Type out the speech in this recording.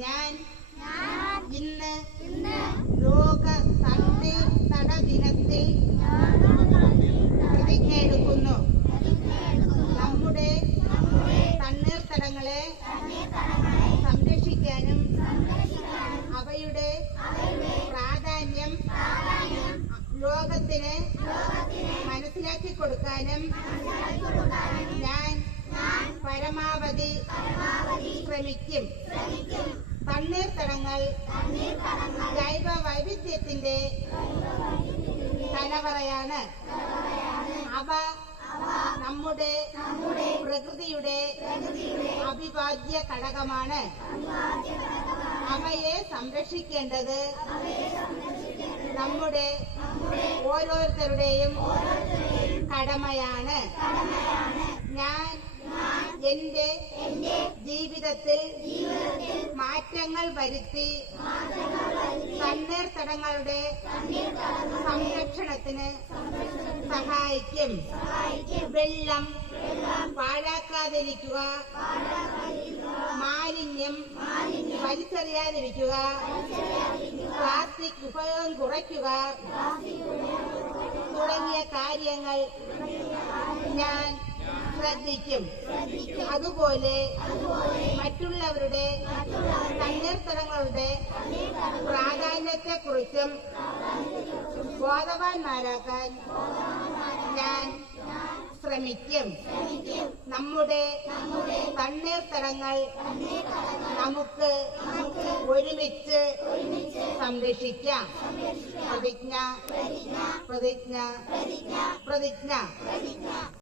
ഞാൻ ഇന്ന് ലോക തണ്ണീർത്തട ദിനത്തെ പ്രതിജ്ഞയെടുക്കുന്നു. നമ്മുടെ തണ്ണീർത്തടങ്ങളെ സംരക്ഷിക്കാനും അവയുടെ പ്രാധാന്യം ലോകത്തിന് മനസ്സിലാക്കി കൊടുക്കാനും ഞാൻ പരമാവധി ശ്രമിക്കും. തണ്ണീർത്തടങ്ങൾ ജൈവ വൈവിധ്യത്തിന്റെ തലവറയാണ് അവ നമ്മുടെ പ്രകൃതിയുടെ അവിഭാജ്യ ഘടകമാണ്. അവയെ സംരക്ഷിക്കേണ്ടത് നമ്മുടെ ഓരോരുത്തരുടെയും കടമയാണ്. ഞാൻ എന്റെ ജീവിതത്തിൽ മാറ്റങ്ങൾ വരുത്തി തണ്ണീർത്തടങ്ങളുടെ സംരക്ഷണത്തിന് സഹായിക്കും. വെള്ളം പാഴാക്കാതിരിക്കുക. മാലിന്യം വലിച്ചെറിയാതിരിക്കുക. പ്ലാസ്റ്റിക് ഉപയോഗം കുറയ്ക്കുക. തുടങ്ങിയ കാര്യങ്ങൾ ശ്രദ്ധിക്കും. അതുപോലെ മറ്റുള്ളവരുടെ തണ്ണീർത്തടങ്ങളുടെ പ്രാധാന്യത്തെക്കുറിച്ചും ബോധവാന്മാരാക്കാൻ ഞാൻ ശ്രമിക്കും. നമ്മുടെ തണ്ണീർത്തടങ്ങൾ നമുക്ക് ഒരുമിച്ച് സംരക്ഷിക്കാം. പ്രതിജ്ഞ പ്രതിജ്ഞ പ്രതിജ്ഞ.